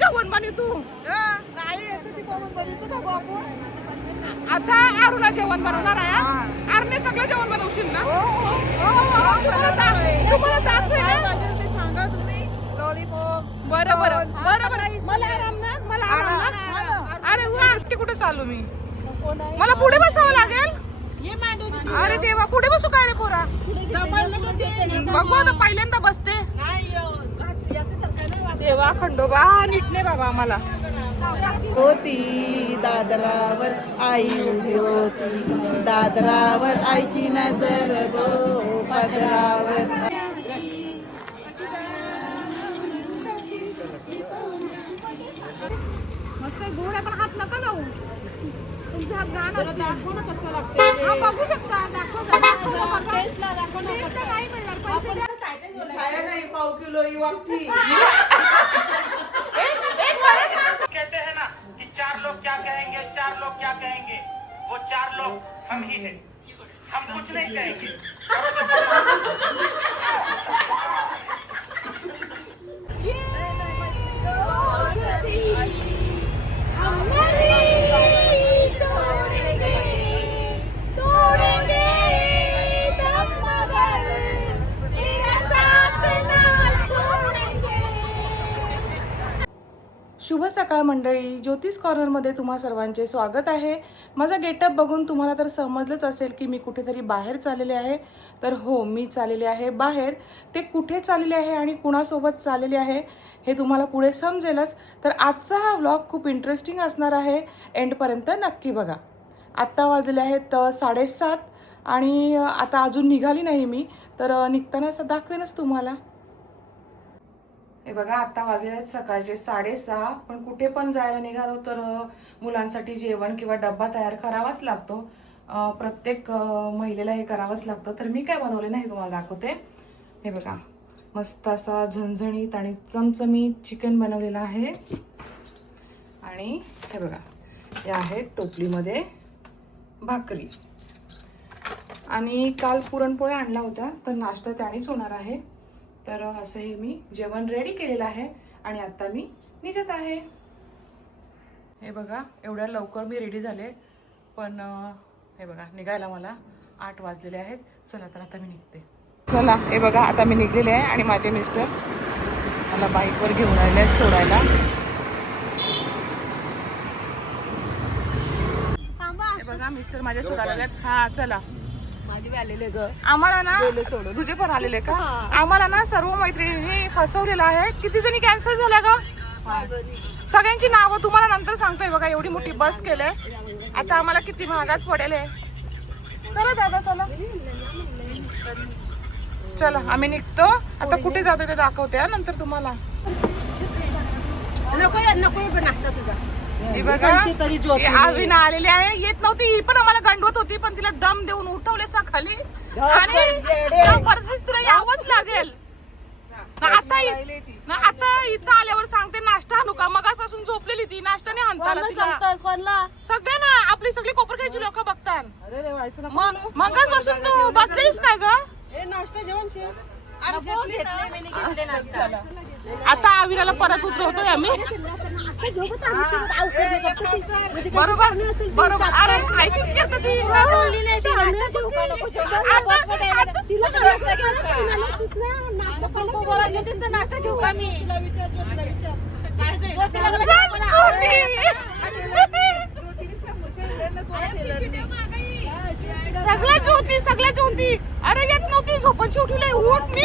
जेवण बनव तू. आता अरुणा जेवण बनवणार आहे. अरुणे सगळं जेवण बनवशील ना? तुम्हाला दाखवेल ना? सांगा तुम्ही लॉलीपॉप. बरं बरं बरं बरं. मला आराम ना, मला आराम ना. अरे वा, कुठे चालू मी? मला पुढे बसावं लागेल. अरे देवा, पुढे बसू काय रे पोरा? बघू आता, पहिल्यांदा बसते. देवा खंडोबा, नीट नाही बाबा आम्हाला. होती दादरावर आई उभी होती, दादरावर आईची नजर गो पदरावर. मस्त गोळ्या पण हात नका लावू. तुमचे हात घाण असतील. हा बघू शकता. दाखव नाही मिळणार. पैसे द्या. छाया नाही, पाव किलो ही वापटी. कहते हैं ना कि 4 लोग क्या कहेंगे, 4 लोग क्या कहेंगे, वो 4 लोग हम ही हैं. हम कुछ नहीं कहेंगे. शुभ सकाळ मंडळी, ज्योतिष कॉर्नरमध्ये तुम्हा सर्वांचे स्वागत आहे. माझा गेटअप बघून तुम्हाला तर समजलंच असेल की मी कुठेतरी बाहेर चाललेले आहे. तर हो, मी चाललेले आहे बाहेर. ते कुठे चाललेले आहे आणि कुणासोबत चाललेले आहे हे तुम्हाला पुढे समजेलच. तर आजचा हा व्लॉग खूप इंटरेस्टिंग असणार आहे. एंडपर्यंत नक्की बघा. आत्ता वाजले आहेत 7:30 आणि आता अजून निघाली नाही मी. तर निघताना असं दाखवेनच तुम्हाला. हे बघा, आता वाजले आहेत सकाळचे 6:30. पण कुठे पण जायला निघालो तर मुलांसाठी जेवण किंवा डब्बा तयार करावाच लागतो. प्रत्येक महिलेला हे करावंच लागतं. तर मी काय बनवले नाही तुम्हाला दाखवते. हे बघा, मस्त असा झणझणीत आणि चमचमीत चिकन बनवलेलं आहे. आणि हे बघा, हे आहे टोपलीमध्ये भाकरी. आणि काल पुरणपोळ्या आणला होता, तर नाश्ता त्यानेच होणार आहे. तर असं हे मी जेवण रेडी केलेलं आहे आणि आता मी निघत आहे. हे बघा, एवढ्या लवकर मी रेडी झाले. पण हे बघा, निघायला मला 8 वाजलेले आहेत. चला तर आता मी निघते. चला, हे बघा, आता मी निघलेले आहे आणि माझे मिस्टर मला बाईकवर घेऊन आले आहेत सोडायला. हे बघा, मिस्टर माझ्या सोडायला आहेत. हा चला. आलेले ग आम्हाला ना, तुझे पण आलेले का? आम्हाला ना सर्व मैत्रिणी फसवलेलं आहे. किती जणी कॅन्सल झाल्या ग? सगळ्यांची नावं तुम्हाला नंतर सांगतोय. बघा, एवढी मोठी बस केलंय. आता आम्हाला किती महागात पडेल. चला दादा, चला चला, आम्ही निघतो. आता कुठे जातो ते दाखवते नंतर तुम्हाला. आविना आलेली आहे. येत नव्हती ही, पण आम्हाला गंडवत होती. पण तिला दम देऊन उठवले सा खाली. आणि जबरदस्त तुला यावंच लागेल. आता इथं आल्यावर सांगते नाश्ता आणू का? मगापासून झोपलेली ती, नाश्ता नाही आणता आला तिला. सगळ्यांना आपली सगळी कोपरखेडची लोक बघतात. मगापासून तू बसलेलीस काय ग? नाश्ता जेवण आता आविराला परत उतरवतोय आम्ही. बरोबर बरोबर. अरे ऐकून घेत ती. नाश्ता घेऊ का मी? सगळ्याच होती. अरे येत नव्हती, झोपची उठली. उठ मी.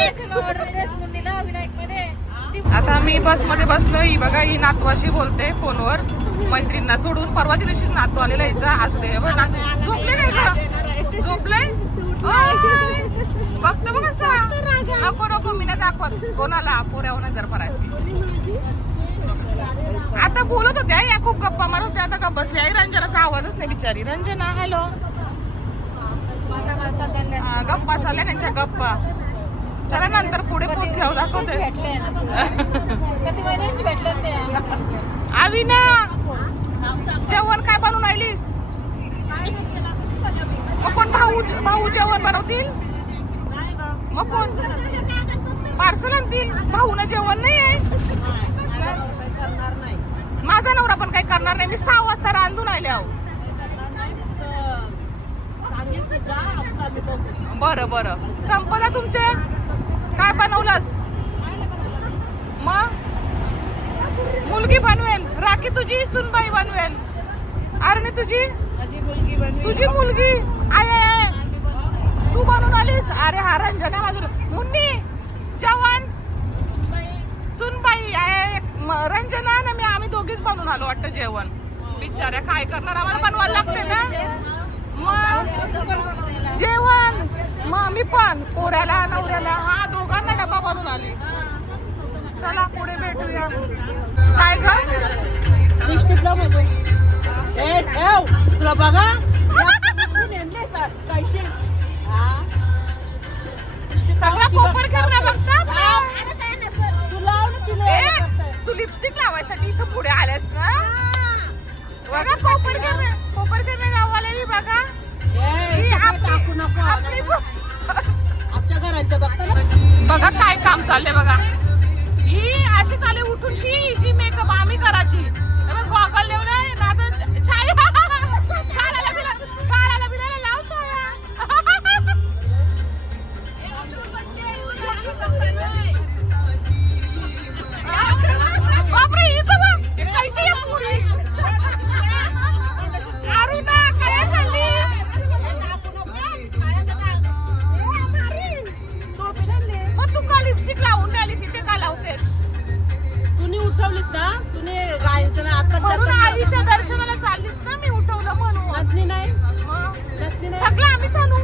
आता मी बस मध्ये बसलो. ही बघा, ही नातवाशी बोलते फोनवर. मैत्रिणींना सोडून परवाच्या दिवशीच नातू आलेला हिचा. असू दे. झोपले नाही का? झोपले बघतो बघ. नको नको, मी नाही दाखवत कोणाला. पोऱ्यावर नजर पडायची. आता बोलत होत्या या, खूप गप्पा मारत होत्या. आता का बसली आहे. रंजनाचा आवाजच नाही बिचारी. रंजना, हॅलो. गप्पा चालल्या त्यांच्या गप्पा. चला नंतर पुढे पोच घ्यावं दाखवते. आविना, जेवण काय बनवून राहिलीस? मग कोण भाऊ जेवण बनवतील? मग कोण पार्सल आणतील? भाऊना जेवण नाही आहे. माझा नवरा पण काही करणार नाही. मी 6 वाजता रांधून आले आहो. बरं बरं. संपला तुमचे काय बनवलंस मग? मुलगी बनवेल, राखी तुझी सुनबाई बनवेल. अरे तुझी तुझी मुलगी आय तू बनवून आलीस. अरे हा रंजना माझं मुन्नी जवान सुनबाई आहे. रंजना ना मी आम्ही दोघीच बनवून आलो वाटतं जेवण. बिचाऱ्या काय करणार, आम्हाला बनवायला लागते ना मग जेवण. मग मी पण पोऱ्याला नवऱ्याला हा दोघांना डबा बनवून आले. चला पुढे भेटूया. काय ग तुला बघा सगळा कोपर करणं बघतात. तू लिपस्टिक लावायसाठी इथं पुढे आल्यास ना. बघा कोपर करणं गाववाल्यानी बघा. आमच्या घरांच्या बघा काय काम चाललंय बघा. ही अशी चाले उठून जी मेकअप आम्ही करायची. गॉगल लावलाय ना तर छाया काळाला बिलाला लाव छाया. बापरे इथं बघ कैशी आहे पुरी. अरुणा काय चाललीस? मग तू का लिपस्टिक लावून राहिलीस इथे का लावतेस? तुम्ही उठवलीस ना, तुम्ही गायचं ना आता म्हणून आईच्या दर्शनाला चाललीस ना. मी उठवलं म्हणून. नथनी नाही सगळं आम्हीच आणू.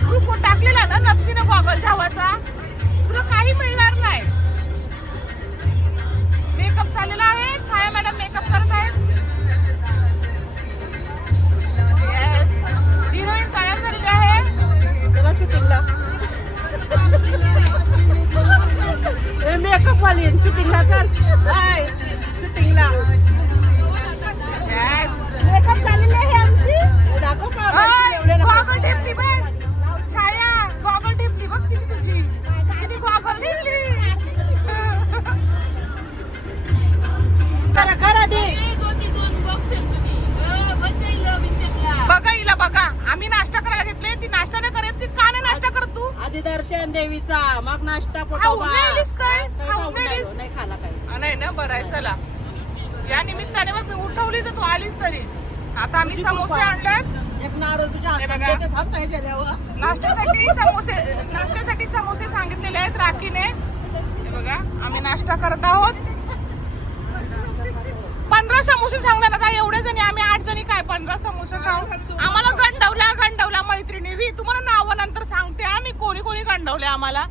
तू टाकलेला ना नक्कीनं गॉगल झावाचा. तुला काही मिळणार नाही. मेकअप चाललेला आहे. छाया मॅडम मेकअप करत आहेत. येस हिरोईन तयार झालेली आहे. चला शूटिंगला. मेकअप वाली शूटिंगला चल. बाय शूटिंगला. येस मेकअप चाललेली आहे आमची. दाखव गॉगल टिपली बघ. छाया गॉगल टिपली बघ ती तुझी. किती गॉगल टिपली. करा दे. बघा हिला बघा. आम्ही नाश्ता करायला घेतले. ती नाश्ता नाही करत. ती का नाही नाश्ता करत तू? आधी दर्शन देवीचा मग नाश्ता खाऊन आलीस काय? खाऊन नाही आलीस? नाही खाला काय. नाही ना बरं आहे. चला या निमित्ताने मग मी उठवली तर तू आलीस तरी. आता आम्ही समोसे आणलेत. एक नारळ तुझ्या हे हातात बघा. देते, थांब काय झाल्यावर. नाश्त्यासाठी समोसे सांगितलेले आहेत राखीने. हे बघा आम्ही नाश्ता करत आहोत. 15 समोसे सांगणार ना काय एवढे जणी आम्ही 8 जणी काय 15 समोसे खाऊ. आम्हाला गंडवल्या मैत्रिणी. तुम्हाला नावं नंतर सांगते आम्ही कोणी कोणी गंडवले आम्हाला.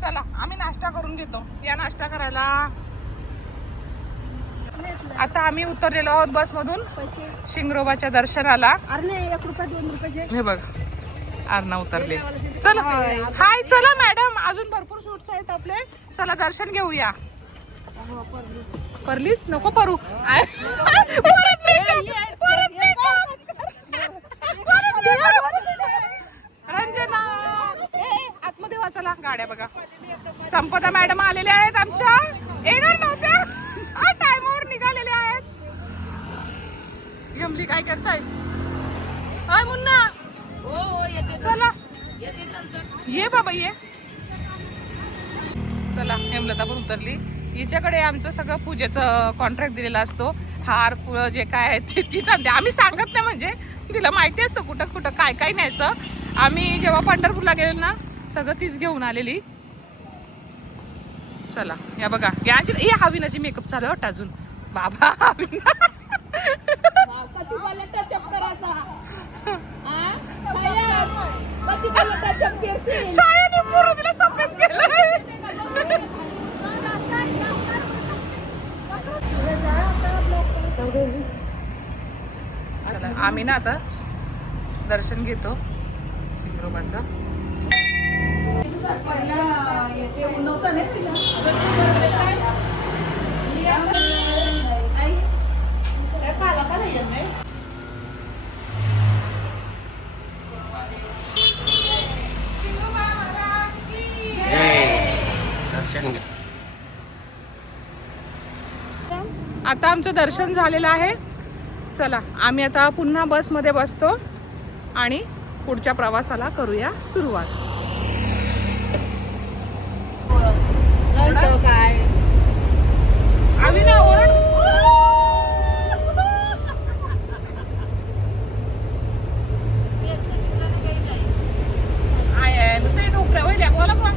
चला आम्ही नाश्ता करून घेतो. या नाश्ता करायला. आता आम्ही उतरलेलो आहोत बस मधून शिंगरोबाच्या दर्शनाला. अरे नाही 1 रुपया 2 रुपये. हे बघ अर्णा उतरले. चला हाय चला मॅडम अजून भरपूर शूट्स आहेत आपले. चला दर्शन घेऊया. परलीस नको परू. रंजना आतमध्ये वाचला. गाड्या बघा. संपदा मॅडम आलेल्या आहेत आमच्या. येणार नव्हत्या. टायमावर निघालेले आहेत. यमली काय करताय? हाय मुन्ना चला ये बाबा ये. चला हेमलता पण उतरली. हिच्याकडे आमचं सगळं पूजेचं कॉन्ट्रॅक्ट दिलेला असतो. हार फुलं जे काय आहे तीच आणते. आम्ही सांगत नाही म्हणजे तिला माहिती असतं कुठं कुठं काय काय न्यायचं. आम्ही जेव्हा पंढरपूरला गेलो ना सगळं तीच घेऊन आलेली. चला या बघा या हवीनाची मेकअप चालू आहे वाटतं अजून. बाबा हवीना छायाने पूर्ण तिला सफेद केलं. आम्ही ना आता दर्शन घेतो विठोबाचं. आता आमचं दर्शन झालेलं आहे. चला आम्ही आता पुन्हा बसमध्ये बसतो आणि पुढच्या प्रवासाला करूया सुरुवात. काय आम्ही ना ओरड आहे दुसरी डोकऱ्या वैल्या बोला बा.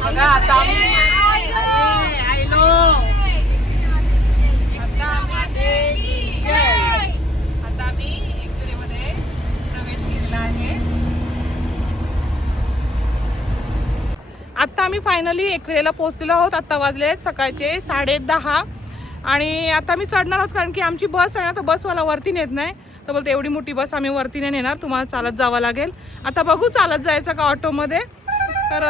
बघा आता आम्ही एकविरेमध्ये प्रवेश केलेला आहे. आता आम्ही फायनली एकविरेला पोहोचलेलो आहोत. आता वाजले सकाळचे 10:30 आणि आता मी चढणार आहोत कारण की आमची बस आहे ना, तर बसवाला वरती नेत नाही. तर बोलते एवढी मोठी बस आम्ही वरती नाही नेणार, तुम्हाला चालत जावं लागेल. आता बघू चालत जायचं का ऑटोमध्ये. तर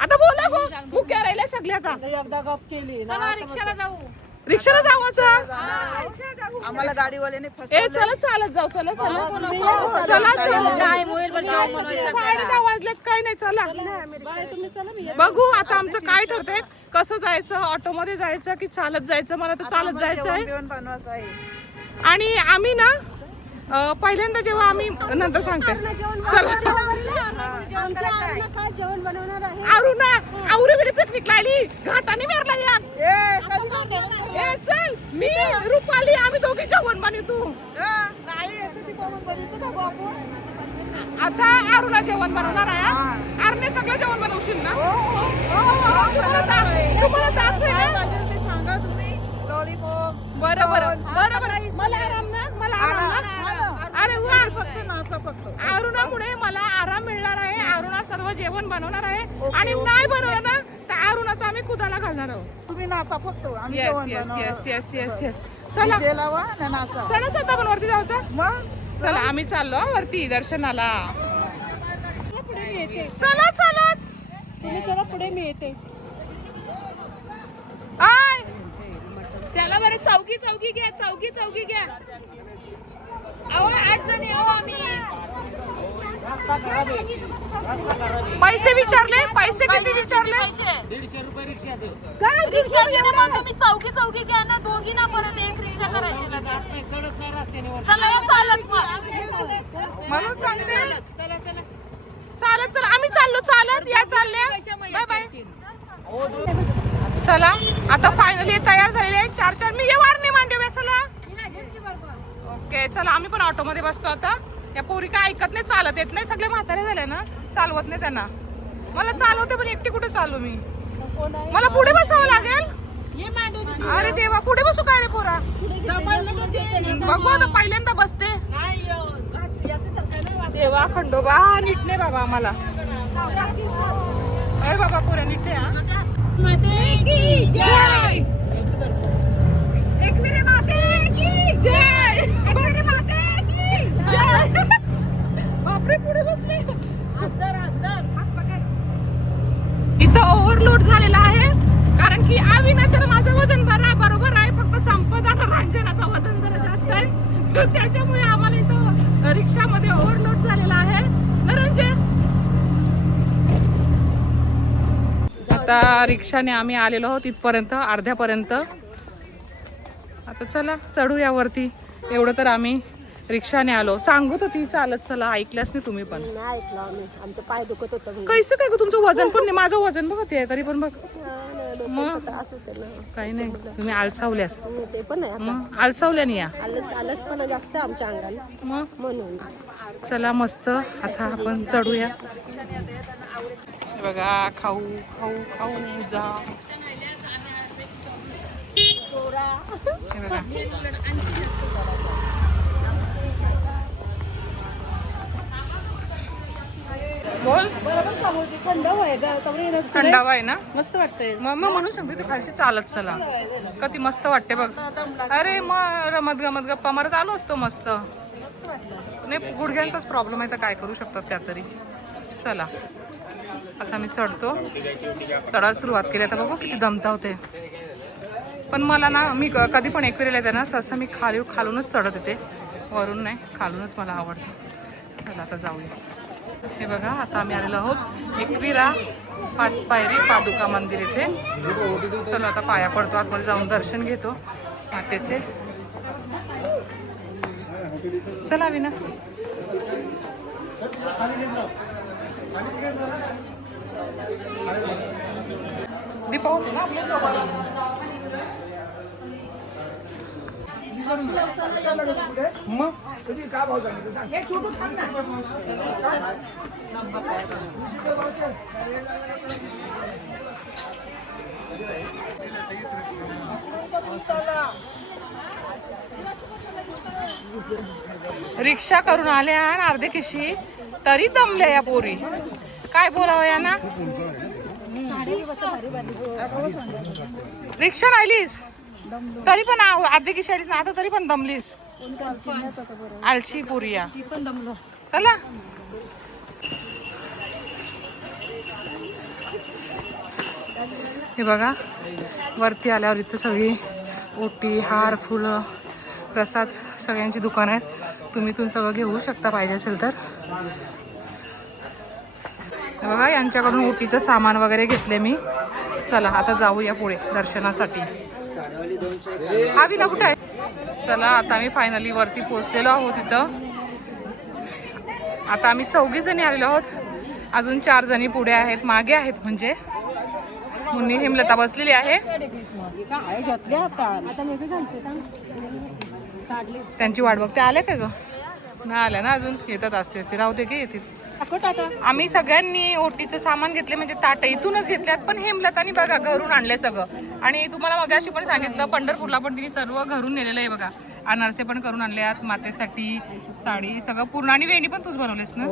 आता बोला गो मुक्या राहिल्या सगळ्या. आता एकदा गप केली ना, रिक्षाला जाऊ. रिक्षाला जावाचा आम्हाला गाडीवाल्याने ए चला चालत जाऊ. चला चला चला काय मोबाईलवर जेवण बनवायचं. 10:30 वाजलेत काय नाही. चला तुम्ही चला मी बघू आता आमचं काय ठरतंय. कसं जायचं, ऑटोमध्ये जायचं की चालत जायचं. मला तर चालत जायचं आहे. बनवायचं आहे. आणि आम्ही ना पहिल्यांदा जेव्हा आम्ही नंतर सांगते चला जेवण बनवणार आहे. अरुणा आवरी बिरी पिकनिक लायली घाटाने मेरला या. ए चल मी रुपाली आम्ही दोघी जेवण बनवतो. आता अरुणा जेवण बनवणार आहे. अरुणे सगळं जेवण बनवशील ना. तुम्हाला दाखवेल ना. सांगा तुम्ही लॉलीपॉप. बरं बरं बरं बरं मला आराम ना. मला आराम ना. अरे वा फक्त नाचा फक्त. अरुणामुळे मला आराम मिळणार आहे. अरुणा सर्व जेवण बनवणार आहे. आणि नाही बनवलं ना तर अरुणाचा आम्ही कुदाला घालणार आहोत. तुम्ही नाचा फक्त. आम्ही येस जेवण येस बनवणार. Yes yes yes yes. चला DJ लावा आणि नाचा. चला आता आपण वरती जायचं. मग चला आम्ही चाललो वरती दर्शनाला. पुढे मी येते. चला चालत. तुम्ही चला पुढे मी येते. आय त्याला बरे चौकी चौकी घ्या. चौकी चौकी घ्या. अहो 8 जणी आहो आम्ही. पैसे विचारले. पैसे किती विचारले. 150 रुपये रिक्षाचे. काय रिक्षाचे ना मग तुम्ही चौकी चौकी घ्या ना. दोघी ना परत एक रिक्षा करायची लगेच. चला चालत मग. म्हणून सांगते चालत. चला आम्ही चाललो चालत. या चालल्या. Bye bye. चला आता फायनली तयार झालेले आहे. 4 मी ये वारणे मांडे बेसला. ओके चला आम्ही पण ऑटो मध्ये बसतो आता. या पोरी काय ऐकत नाही, चालत येत नाही. सगळे म्हातारे झाले ना, चालवत नाही त्यांना. मला चालवते पण एकटी कुठे चालू मी. मला पुढे बसावं लागेल. अरे देवा पुढे बसू काय रे पोरा. बघू आता पहिल्यांदा बसते. देवा खंडोबा नीट नाही बाबा आम्हाला. अरे बाबा पोरा नीट आहे. माते की जय. एकविरे माते की जय. एकविरे माते की जय. बापरे पुढे बसले. इथं ओव्हरलोड झालेला आहे कारण की अविनाचं माझं वजन बरोबर आहे. फक्त संपदा आणि रांजणाचं वजन जरा जास्त आहे. त्याच्यामुळे आम्हाला इथं रिक्षामध्ये ओव्हरलोड झालेला आहे. नरंजन आता रिक्षाने आम्ही आलेलो आहोत इथपर्यंत अर्ध्यापर्यंत. आता चला चढूया वरती. एवढं तर आम्ही रिक्षाने आलो. सांगत होती चालत चला, ऐकल्यास नाही तुम्ही पण. नाही ऐकलं आम्ही. आमचं पाय दुखत होतं. कैसे काय ग तुमचं वजन पण नाही. माझं वजन बघ ते तरी पण बघ. मग काही नाही तुम्ही आलसावल्यास. ते पण आहे. मग आलसावल्याने या. आलस पण जास्त आमच्या अंगाला मग म्हणून. चला मस्त आता आपण चढूया. बघा खाऊ खाऊ खाऊ जा. हे बघा. बोल थंडावा आहे ना. मस्त वाटतंय. मग म्हणून सांगते तू फारशी चालत चला. कधी मस्त वाटते बघ. अरे मग रमत गमत गप्पा मारत आलो असतो मस्त. नाही गुडघ्यांचाच प्रॉब्लेम आहे तर काय करू शकतात त्या तरी. चला आता मी चढतो. चढायला सुरुवात केली. आता बघू किती दमता होते. पण मला ना मी कधी पण एकविरेला येते ना सहसा मी खालूनच चढत येते. वरून नाही खालूनच मला आवडतं. चला आता जाऊया. हे बघा आता आम्ही आलेलो आहोत एकविरा 5 पायरी पादुका मंदिर इथे. चला आता पाया पडतो, आतमध्ये जाऊन दर्शन घेतो मातेचे. चला विना. दीपा होती ना आपल्या सोबत. रिक्षा करून आल्या आणि अर्धे खिशी तरी दमल्या या पोरी. काय बोलावं या ना. रिक्षा राहिलीस तरी पण अर्धे खिशी आलीस ना आता तरी पण दमलीस. आलशी पोरी या. चला हे बघा वरती आल्यावर इथं सगळी ओटी हार फुलं प्रसाद सगळ्यांची दुकान आहेत. तुम्ही इथून सगळं घेऊ शकता पाहिजे असेल तर. बघा यांच्याकडून ओटीचं सामान वगैरे घेतले मी. चला आता जाऊया पुढे दर्शनासाठी. आवीला कुठे आहे. चला आता आम्ही फायनली वरती पोहोचलेलो आहोत. इथं आता आम्ही 4 जणी आलेलो आहोत. अजून 4 जणी पुढे आहेत, मागे आहेत. म्हणजे मुन्नी हेमलता बसलेली आहे. त्यांची वाट बघते. आल्या का ग. नाही आल्या ना अजून. येतात असते असते. राहू दे की येतील. आम्ही सगळ्यांनी ओटीचं सामान घेतले, म्हणजे ताट इथूनच घेतल्यात. पण हेमलतानी बघा घरून आणले सगळं. आणि तुम्हाला मगाशी पण सांगितलं पंढरपूरला पण तिने सर्व घरून नेलेलं आहे. बघा अनारसे पण करून आणल्यात मातेसाठी, साडी सगळं पूर्ण. आणि वेणी पण तूच बनवलेस ना.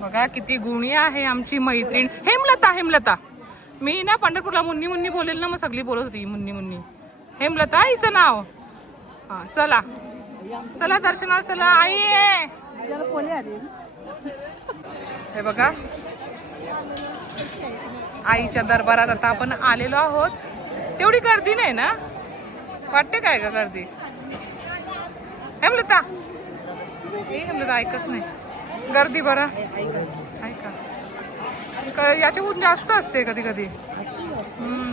बघा किती गुणी आहे आमची मैत्रीण हेमलता. हेमलता मी ना पंढरपूरला मुन्नी मुन्नी बोलेल ना, मग सगळी बोलत होती मुन्नी मुन्नी. हेमलता हिचं नाव. हा चला चला दर्शनाला चला. आई आहे. हे बघा आईच्या दरबारात आता आपण आलेलो आहोत. तेवढी गर्दी नाही ना. वाटते काय ग गर्दी. हेमलता हेमलता ऐकच नाही. गर्दी बरा ऐका याच्याहून जास्त असते कधी कधी.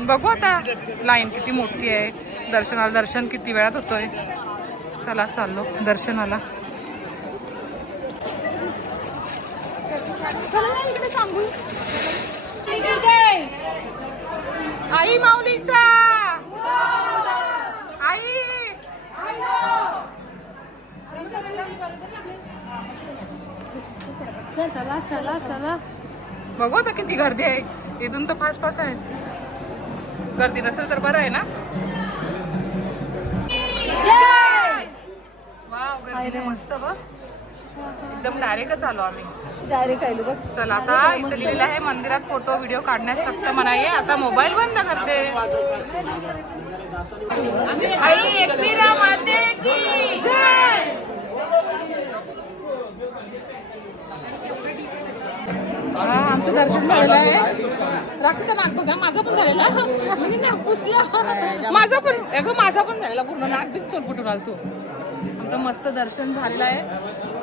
बघू आता लाईन किती मोठी आहे. दर्शनाला दर्शन किती वेळात होतोय. चला चाललो दर्शनाला. आई माऊलीचा आई. चला चला चला. बघू आता किती गर्दी आहे. इथून तर फास्ट फास्ट आहे. गर्दी नसेल तर बरं आहे ना. वाव गर्दी मस्त बघ. एकदम डायरेक्टच आलो आम्ही. डायरेक्ट आलो बघ. चला आता इथं लिहिलेलं आहे मंदिरात फोटो व्हिडिओ काढण्यास सक्त मनाई आहे. आता मोबाईल बंद करते. आई एकविरा माते की जय. आमचं दर्शन झालेलं आहे. राखीचा नाक बघा माझा पण झालेला. म्हणजे नाक पुसला माझा पण. अगं माझा पण झालेला पूर्ण. नाक बी चोरपुटून आला तू. आमचं मस्त दर्शन झालेलं आहे.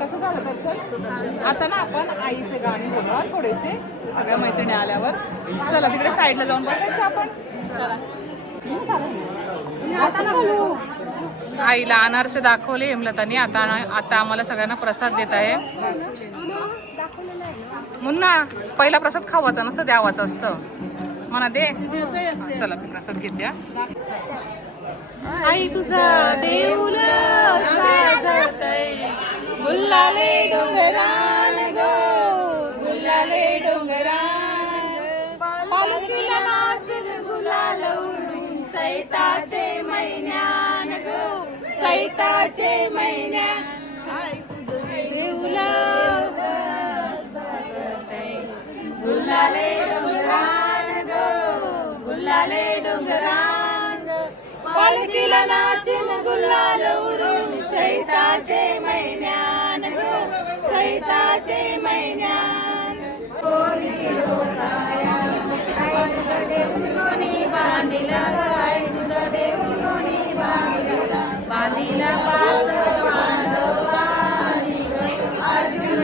कसं झालं दर्शन. आता ना आपण आईचे गाणे बोलणार थोडेसे सगळ्या मैत्रिणी आल्यावर. चला तिकडे साईडला जाऊन बसायचं आपण. चला आईला अनारसे दाखवले हेमलतानी. आता आम्हाला सगळ्यांना प्रसाद देत आहे. मुन्ना पहिला प्रसाद खावाचा नसतं द्यावाचं असतं म्हणा. दे. चला मी प्रसाद घेते. आई तुझा देऊल साजतय गुल्लाले डोंगरान गो गुल्लाले डोंगरान. पालखीला नाचन गुलाल उडून चैताचे महिन्यान गो चैताचे महिन्यान. आई तुझं देऊल गुल्लाले डोंगरान गो गुल्लाले डोंगरान. पालखीला नाचन गुलाल उडून चैताचे महिन्यान गो चैताचे महिन्यान. कोणी लोकाया कोणी बांधिला गाय तुझा देऊळ कोणी बांधिला बांधिला. पाच पांडवानी अर्जुन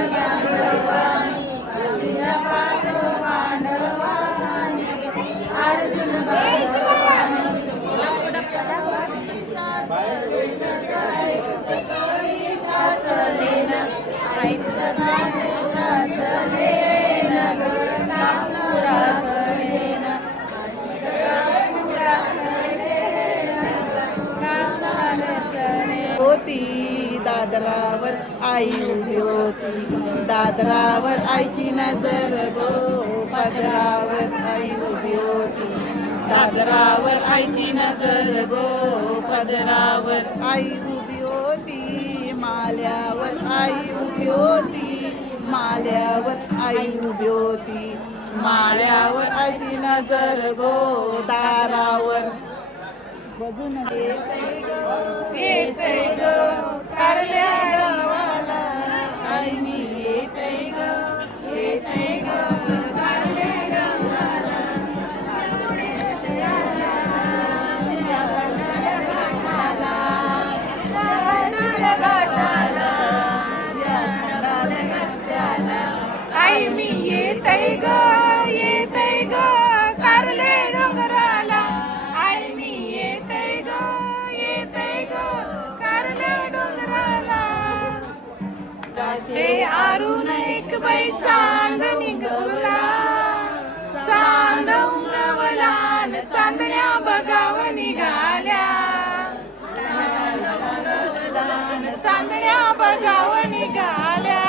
होती दादरावर आई उभी होती, दादरावर आईची नजर गो, पदरावर आई उभी होती, दादरावर आईची नजर गो, पदरावर आई उभी होती, माल्यावर आई उभी होती, माल्यावर आई उभी होती, माळ्यावर आईची नजर गो, दारावर बजून येतय ग कारल्या गावाला, आई मी येतय ग, येतय ग कारल्या गावाला, या पन्हाळ्या घाटाला, या पन्हाळ्या रस्त्याला, आई मी येतय ग, येतय ग कारले डोंगराला, आई मी येतय ग, येतय ग कारले डोंगराला, राजे आरून एक बाई चांद निघला, चांद उगवला न चांदण्या बघाव निघाल्या, चांद उगवला न चांदण्या बघाव निघाल्या,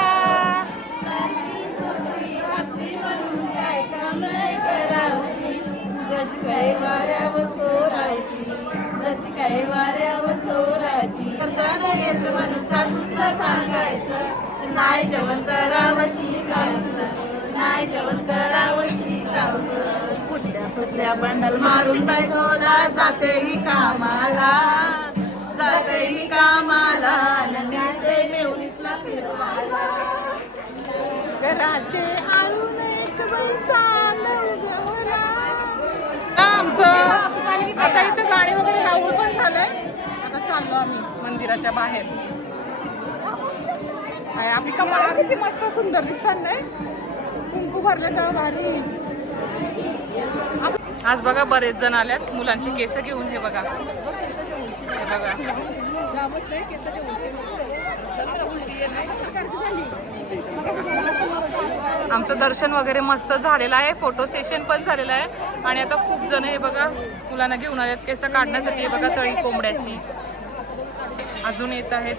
असली म्हणून काय काम नाही करावची, जशी काही वाऱ्यावर सोरायची, जशी काही वाऱ्यावर सोरायची, करताना येत म्हणून सासूला सांगायचं, नाही जेवण करावं शिकायचं, नाही जेवण करावं शिकायचं, कुठल्या सुटल्या बंडल मारून बायकोला जातेही कामाला, जातेही कामाला, नेते मेवणीसला फिरवायला, घराचे आरून एक बाई चांद उगवला. आमचं आता इथं गाडी वगैरे लावून पण झालंय. आता चाललो आम्ही मंदिराच्या बाहेर. काय आपली कमळा किती मस्त सुंदर दिसतात नाही, कुंकू भरले तर भारी. आज बघा बरेच जण आल्यात मुलांची केस घेऊन. हे बघा, हे बघा, आमचं दर्शन वगैरे मस्त झालेलं आहे, फोटो सेशन पण झालेलं आहे. आणि आता खूप जण हे बघा मुलांना घेऊन आलेत केस काढण्यासाठी. हे बघा तळी कोंबड्याची अजून येत आहेत.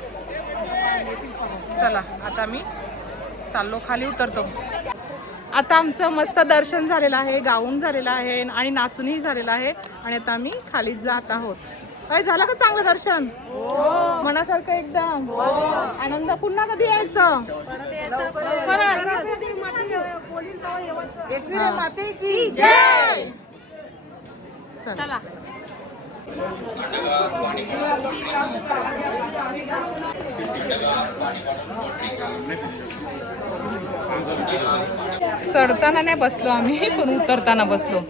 चला आता मी चाललो, खाली उतरतो. आता आमचं मस्त दर्शन झालेलं आहे, गाऊन झालेलं आहे आणि नाचूनही झालेलं आहे. आणि आता आम्ही खाली जात आहोत. काय झालं का चांगलं दर्शन? मनासारखं एकदम आनंद. पुन्हा कधी यायचं? एकविरा माते की जय. चला. चढताना नाही बसलो आम्ही, पण उतरताना बसलो.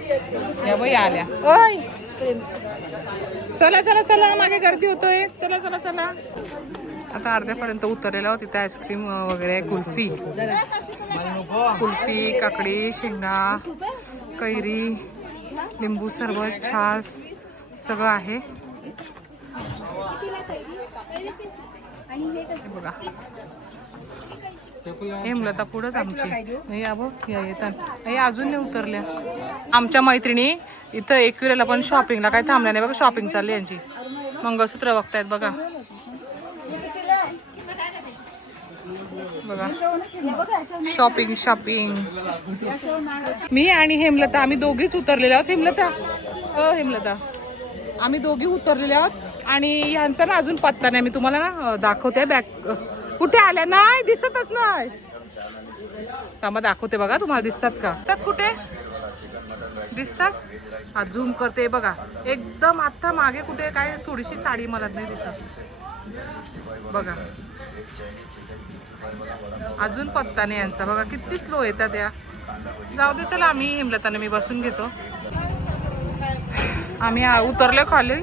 या बाई आल्या. ओय चला चला चला, मागे गर्दी होतोय. चला चला चला. आता अर्ध्यापर्यंत उतरलेला होती. तिथे आईस्क्रीम वगैरे, कुल्फी, कुल्फी, काकडी, शेंगा, कैरी, लिंबू सरबत, छास सगळं आहे. बघा हे मुलं पुढंच आमची या येतात. हे अजून नाही उतरल्या. आमच्या मैत्रिणी इथं एकविरेला पण शॉपिंगला काय थांबल्या नाही बघा. शॉपिंग चालली यांची. मंगळसूत्र बघतायत बघा. बघा शॉपिंग शॉपिंग. मी आणि हेमलता आम्ही दोघीच उतरलेले आहोत. हेमलता हेमलता आम्ही दोघी उतरलेले आहोत. आणि ह्यांचा ना अजून पत्ता नाही. मी तुम्हाला ना दाखवते. बॅग कुठे आल्या नाही दिसतच नाही. थांबा दाखवते बघा. तुम्हाला दिसतात का? कुठे दिसतात? हा झूम करते बघा. एकदम आता मागे कुठे काय थोडीशी साडी मला नाही दिसत बघा. अजून पत्ता नाही यांचा बघा. किती स्लो येतात या. जाऊ दे चला. आम्ही हेमलताने मी बसून घेतो. आम्ही उतरलो खाली,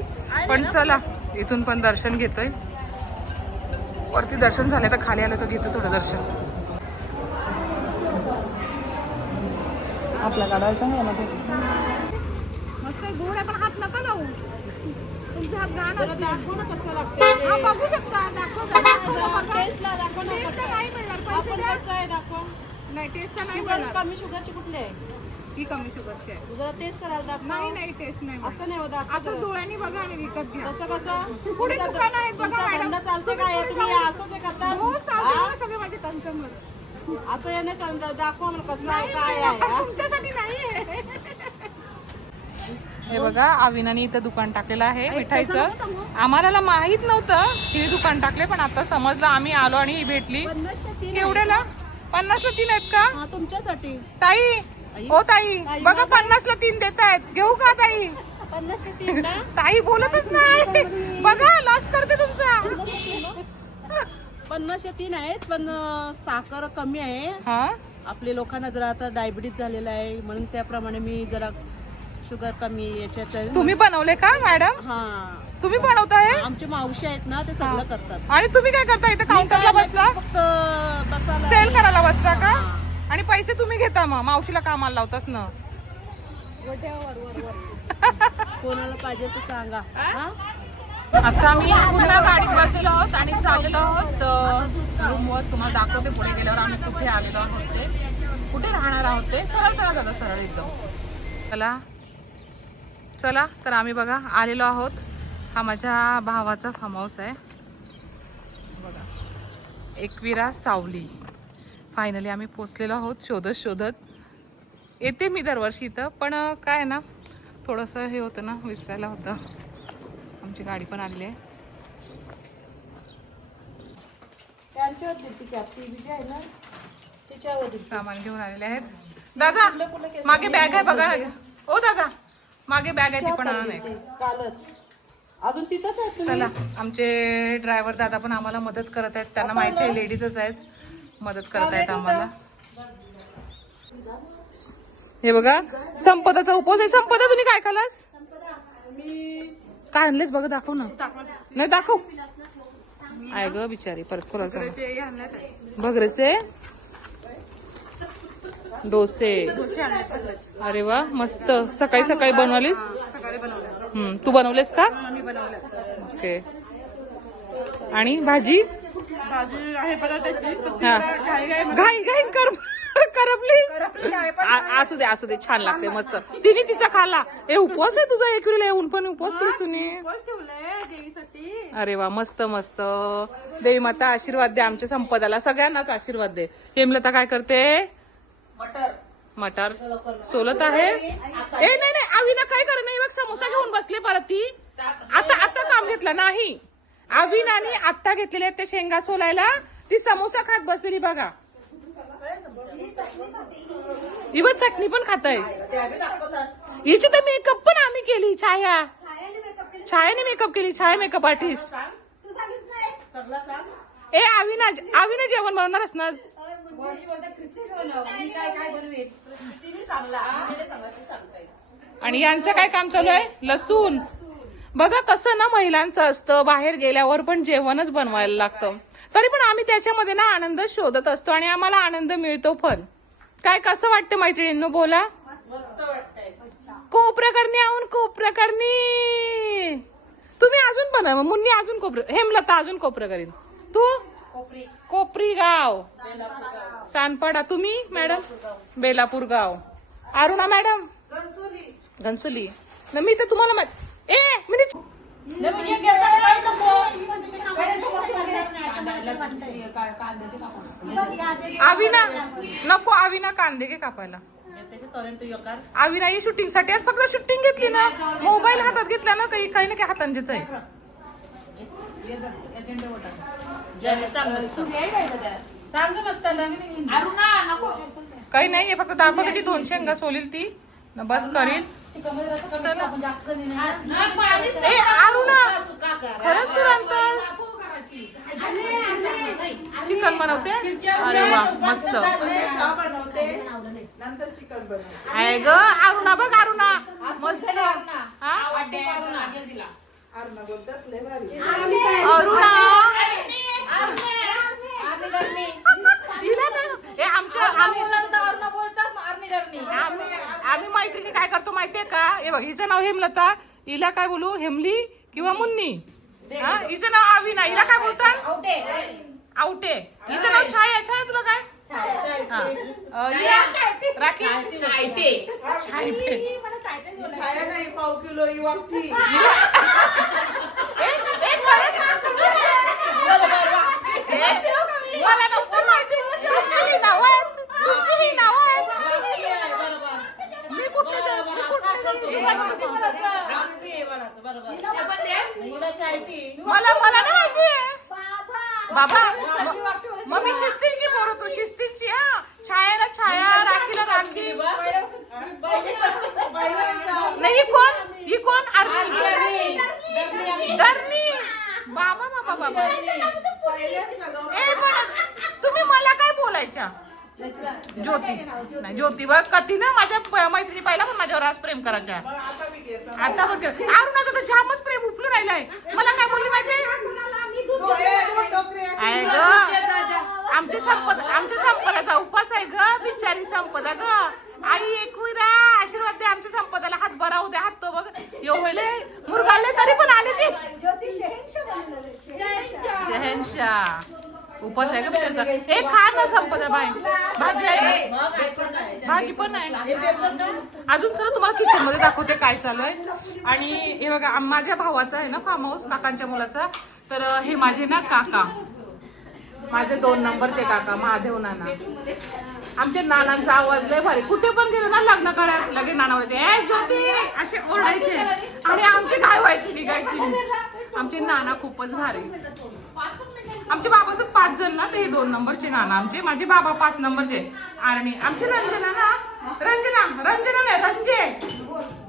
पण चला इथून पण दर्शन घेतोय. वरती दर्शन झाले तर खाली आलं तर घेतो थोडं दर्शन. आपला काढायचा नाही ना. मस्त गोड आहे, पण हात नका लावू. तुमचे हात घाण असतील. हा बघू शकता. दाखव टेस्टला नाही मिळणार. पैसे द्या. कसं आहे दाखव. नाही टेस्ट तर नाही शुगर मिळणार. कमी शुगरची कुठली आहे? ही कमी शुगरची आहे. जरा टेस्ट करायला दाखव. नाही नाही टेस्ट नाही असं मिळणार. नाही होत दाखव असं जरा. डोळ्याने बघा आणि विकत घ्या. कसं कसं पुढे दुकान आहेत बघा तुमचा मॅडम. धंदा चालते काय तुम्ही असंच हे करता? हो चालते हा? बघा सगळे माझे कस्टमर. असं येणे चालतं. दाखव मला कसं आहे काय आहे हा? तुमच्यासाठी नाहीये. हे बघा अविनाने इथं दुकान टाकलेलं आहे मिठाईचं. आम्हाला माहित नव्हतं तिने दुकान टाकले, पण आता समजलं. आम्ही आलो आणि ही भेटली. 50च्या 3 केवढ्याला? 50ला 3 आहेत का हा तुमच्यासाठी. ताई? हो ताई, बघा 50ला 3 देत आहेत. घेऊ का ताई? 50च्या 3 ना. ताई बोलतच नाही. बघा लॉस करते तुमचा. 50च्या 3 आहेत पण साखर कमी आहे. हा आपल्या लोकांना जरा आता डायबिटीज झालेला आहे म्हणून त्याप्रमाणे मी जरा शुगर कमी याच्यात आहे. तुम्ही बनवले का मॅडम? हा तुम्ही बनवताय? आमचे मावशी आहेत ना ते सगळं करतात. आणि तुम्ही काय करता इथे काउंटरला बसला? फक्त बसायला सेल करायला बसता का? आणि पैसे तुम्ही घेता? मग मावशीला कामाला लावतास ना. कोणाला पाहिजे तर सांगा. हा? आता आम्ही पुन्हा गाडीत बसलेलो आहोत आणि चाललेलो आहोत रूमवर. तुम्हाला दाखवते पुढे गेल्यावर आम्ही कुठे आलेलो आहोत ते, कुठे राहणार आहोत ते. सरळ सरळ दादा, सरळ एकदम. चला चला, तर आम्ही बघा आलेलो आहोत. हा माझ्या भावाचा फार्म हाऊस आहे बघा, एकविरा सावली. फायनली आम्ही पोचलेलो आहोत शोधत शोधत. येते मी दरवर्षी इथं, पण काय ना थोडंसं हे होतं ना, विसरायला होतं. आमची गाडी पण आलेली आहे. त्यांच्यावर देते की आपली जी आहे ना तिच्यावर देते. सामान घेऊन आलेले आहेत. दादा मागे बॅग आहे बघा. ओ दादा मागे बॅग आहे, ती पण आणा नाही. कालच अजून तिथंच आहे तुम्ही. चला, आमचे ड्रायव्हर दादा पण आम्हाला मदत करत आहेत. त्यांना माहिती आहे लेडीजच आहेत, मदत करत आहेत आम्हाला. हे बघा संपदाचा उपवास आहे. संपदा तुम्ही काय खालास? काय आणलेस बघा, दाखव ना. नाही दाखव. आहे ग बिचारी, परत कोणाचा भगरेचे डोसे. अरे वा मस्त. सकाळी सकाळी बनवलीस? तू बनवलेस का? ओके. आणि भाजी? हा. घाई घाई कर प्लीज. असू दे असू दे, छान लागते मस्त. तिने तिचा खाल्ला. हे उपवास आहे तुझा एकविरीला येऊन पण उपवास केलीस तुम्ही? अरे वा मस्त मस्त. देवी माता आशीर्वाद दे आमच्या संपदाला, सगळ्यांनाच आशीर्वाद दे. हेमलता काय करते? मटर सोलत आहे. ए नाही नाही, अविना काय कर नाही, बघ समोसा घेऊन बसले परत ती. आता आता काम घेतलं नाही. अविनाने आत्ता घेतलेले ते शेंगा सोलायला, ती समोसा खात बसलेली बघा. ही बघ चटणी पण खात आहे. हिची तर मेकअप पण आम्ही केली. छायाने मेकअप केली. छाया मेकअप आर्टिस्ट. ए अविना जेवण बनवणारच ना. आणि यांचं काय काम चालू आहे? लसूण. बघा कसं ना महिलांचं असतं, बाहेर गेल्यावर पण जेवणच बनवायला लागतं. तरी पण आम्ही त्याच्यामध्ये ना आनंद शोधत असतो आणि आम्हाला आनंद मिळतो पण. काय कसं वाटतं मैत्रिणींनो? बोला. मस्त वाटतंय. कोपऱ्याकरणी आऊन कोपऱ्याकरणी. तुम्ही अजून बनवा. मुन्नी अजून हेमलता अजून कोपऱ्या करीन. तू? कोपरी गाव, सानपाडा. तुम्ही मॅडम? बेलापूर गाव. अरुणा मॅडम? घनसोली. मी तर तुम्हाला अविना नको. अविना कांदे घे कापायला. अविना ही शूटिंग साठी आज फक्त शूटिंग घेतली ना, मोबाईल हातात घेतला ना, काही काही ना काही हाताने देत आहे. काही नाही, फक्त दाखवसाठी 2 शेंगा सोलील ती बस करील. ए अरुणा खरंच तू रांधतोस? चिकन बनवते? अरे वा मस्त. आहे ग अरुणा, बघ अरुणा मस्त. अरुणा आम्ही मैत्रिणी काय करतो माहितीये का? हे बघ हिचं नाव हेमलता, हिला काय बोलू? हेमली किंवा मुन्नी. हिचं नाव अविना, हिला काय बोलतात? आवटे हिचं नाव छाया. छाया तुला काय? हा. राखी छाया नाही, पाव किलो वापटी. मला नको माहिती. तुमची ही नावं आहेत. तुमची ही नावं आहेत. मी कुठले मला नाही माहिती. बाबा मग मी शिस्तींची बोलतो. शिस्तींची. हा छायाला छाया, राखीला राखी. नाही ही कोण? डरणी. बाबा बाबा बाबा. ए पण तुम्ही मला काय बोलायच्या? ज्योती नाही. ज्योती बघ कधी ना माझ्या मैत्रिणी पाहिला पण माझ्यावर आज प्रेम करायच्या. आता बघ अरुणाचं तर जामच प्रेम उपलून राहिलंय. मला काय बोलली माहितीये? आहे ग आमच्या संपदाचा उपास आहे ग. बिचारी संपदा ग. आई एकविरा आशीर्वाद दे आमच्या संपदाला. हात बरा होऊ दे. हात तो बघ एवढे मुरगाळले तरी पण आले ते. शहनशाह उपास आहे का बिचारचा. हे खा ना संपदा बाई. भाजी आहे. भाजी पण आहे. अजून चला तुम्हाला किचन मध्ये दाखवते काय चालू आहे. आणि हे बघा माझ्या भावाचा आहे ना फार्म हाऊस, काकांच्या मुलाचा. तर हे माझे ना काका, माझे 2 नंबरचे काका महादेव नाना. आमच्या नानांचा आवाज लय भारी. कुठे पण गेलो ना लग्न करा लगे नाना व्हायचे ए ज्योती असे ओरडायचे आणि आमचे काय व्हायचे निघायचे. आमचे नाना खूपच भारी. आमचे बाबा सुद्धा 5 जण ना. ते 2 नंबरचे नाना आमचे. माझे बाबा 5 नंबरचे. आणि आमची रंजना नाही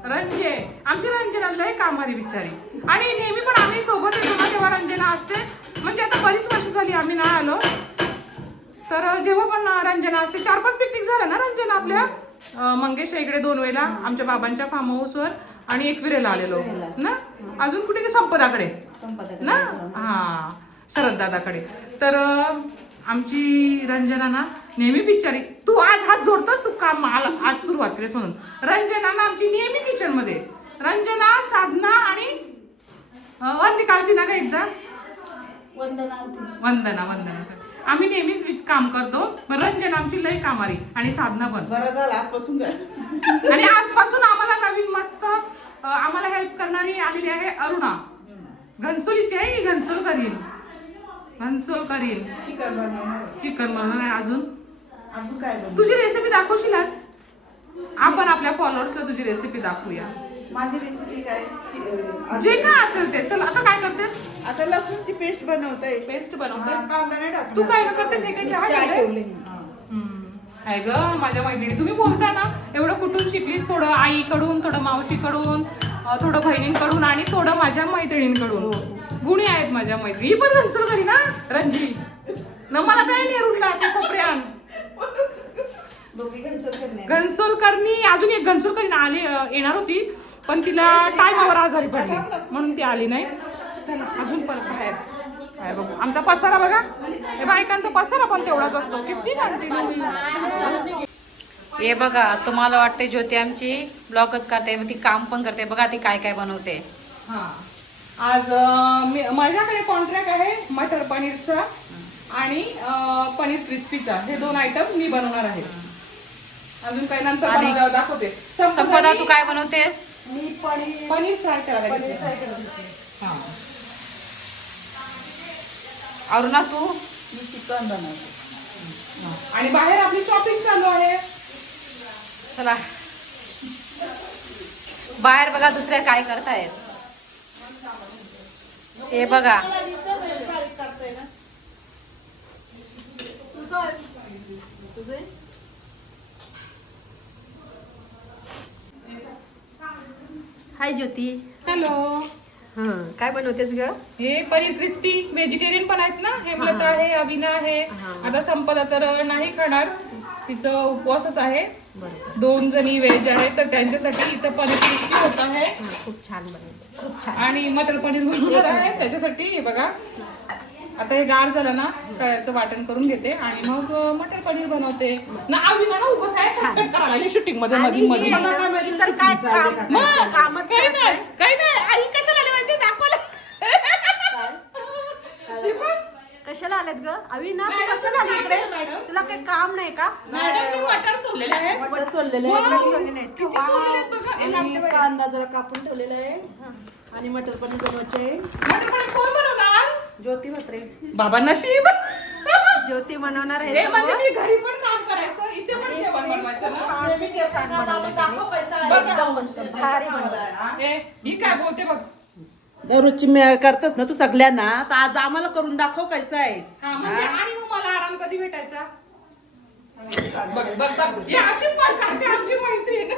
रंजे. आमची रंजना लय कामारी बिचारी. आणि नेहमी पण आम्ही सोबत येतो ना तेव्हा रंजना असते. म्हणजे आता बरीच वर्ष झाली आम्ही नाही आलो. तर जेव्हा पण रंजना असते 4-5 पिकनिक झालं ना रंजना आपल्या मंगेश इकडे 2 वेळेला आमच्या बाबांच्या फार्म हाऊसवर आणि एकविरेला आलेलो ना. अजून कुठे संपदाकडे ना. हा शरद दादाकडे. तर आमची रंजना ना नेहमी बिचारी. तू आज हात जोडतोस तू काम मला आज सुरुवात केलीस म्हणून. रंजना ना आमची नेहमी किचन मध्ये. रंजना, साधना आणि वंदिका आलती ना का एकदा. वंदना आम्ही नेहमीच काम करतो. रंजना आमची लय कामारी आणि साधना पण. बरं झालं आजपासून. आणि आजपासून आम्हाला नवीन मस्त आम्हाला हेल्प करणारी आलेली आहे अरुणा. घनसोलीची आहे ही. घनसोल करीन चिकन बनवणार आहे. अजून काय तुझी रेसिपी दाखवशील आज. आपण आपल्या फॉलोअर्सला तुझी रेसिपी दाखवूया. माझी रेसिपी काय जे काय असेल ते. चल आता काय करतेस? आता लसूणची पेस्ट बनवते. पेस्ट बनवतेस. कांदा नाही टाकणार. तू काय करतेस? हे काय चहा ठेवले आहे ग माझ्या मैत्रिणी. तुम्ही बोलता ना एवढं कुठून शिकलीस? थोडं आईकडून, थोडं मावशीकडून, थोडं बहिणींकडून आणि थोडं माझ्या मैत्रिणींकडून. गुणी आहेत माझ्या मैत्रिणी. ही पण घनसोल करी ना रंजी न. मला काय नाही रुटला त्या कोपऱ्यान. घनसोल करणी. अजून एक घनसोल करी आली येणार होती पण तिला टायमावर आजारी पडली म्हणून ती आली नाही. चला अजून पण बाहेर बघू. आमचा पसारा बघा. हे बायकांचा पसारा पण तेवढाच असतो. किती कंटिन्यू. हे बघा तुम्हाला वाटते ज्योती आमची ब्लॉगच करते ती काम पण करते. बघा ती काय काय बनवते. हा आज माझ्याकडे कॉन्ट्रॅक्ट आहे मटर पनीरचा आणि पनीर क्रिस्पीचा. हे 2 आयटम मी बनवणार आहे. अजून काही नंतर बनवल्यावर दाखवते. संपदा तू काय बनवतेस? मी पनीर फ्राय करायला. हा अरुणा तू? मी चिकन बनवते. आणि बाहेर आपली शॉपिंग चालू आहे. चला बाहेर बघा दुसऱ्या काय करतायत. हे बघा हाय ज्योती. हॅलो. काय बनवतेस ग? हे पनीर क्रिस्पी व्हेजिटेरियन पण आहेत ना. हेमलता आहे, अविना आहे. आता संपदा तर नाही खाणार. तिचं उपवासच आहे. 2 जणी व्हेज आहेत तर त्यांच्यासाठी इथं पनीर क्रिस्पी होत आहे. खूप छान बनवते. खूप छान. आणि मटर पनीर बनवणार आहे त्याच्यासाठी. हे बघा आता हे गार झालं ना याचं वाटण करून घेते आणि मग मटर पनीर बनवते ना. अविना ना उगाच आहे छटपट करायला शूटिंग मध्ये मध्ये मध्ये. तर काय काम काही नाही आई कशाला आली माहिती दाखवलं. कशाला आलेत ग अविना तू कशाला आली इकडे तुला काही काम नाही का मॅडम मी मटर सोडलेले आहे. मटर सोललेले आहेत सोललेले आहेत किती सोडलेले आहेत बघा. आणि कांदा जरा कापून ठेवलेला आहे आणि मटर पनीर बनवायचे आहे मटर पनीर कोण बनवणार? ज्योती म्हात्रे बाबा नशीब. ज्योती बनवणार हे आहे म्हणजे मी घरी पण काम करायचं, इथे पण जेवण बनवायचं ना. भारी बनवलं हे ही काय बोलते बघ. दररोजची करतच ना तू सगळ्यांना तर आज आम्हाला करून दाखव कसं आहे हा म्हणजे आणि मग मला आराम कधी भेटायचा? बघ बघ बघ हे अशी पण काढते आमची मैत्रीण.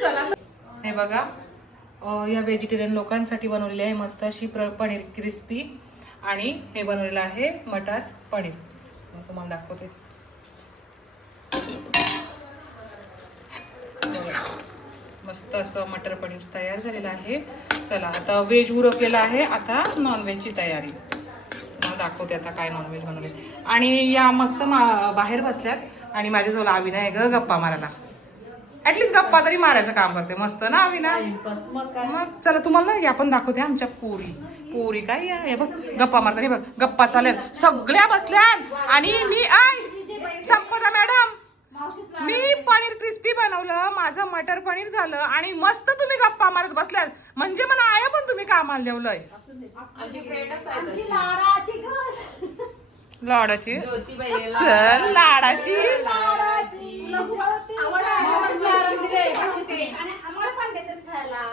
चला हे बघा या व्हेजिटेरियन लोकांसाठी बनवलेली आहे मस्त अशी पनीर क्रिस्पी आणि हे बनवलेलं आहे मटर पनीर. मी तुम्हाला दाखवते. मस्त असं मटर पनीर तयार झालेलं आहे. चला आता व्हेज उरकलेलं आहे, आता नॉनव्हेजची तयारी. मला दाखवते आता काय नॉनव्हेज बनवले. आणि या मस्त बाहेर बसल्यात आणि माझ्याजवळ अविना आहे ग गप्पा मारायला. ऍटलीस्ट गप्पा तरी मारायचं काम करते मस्त ना अविना. मग चला तुम्हाला या पण दाखवते आमच्या पोरी काय आहे बघ गप्पा मारता. बघ गप्पा चालेल सगळ्या बसल्या आणि मी संपदा मॅडम मी पनीर क्रिस्पी बनवलं, माझं मटर पनीर झालं आणि मस्त तुम्ही गप्पा मारत बसल्यात. म्हणजे मला आया पण तुम्ही कामाला ठेवलंय. लाडाची चल लाडाची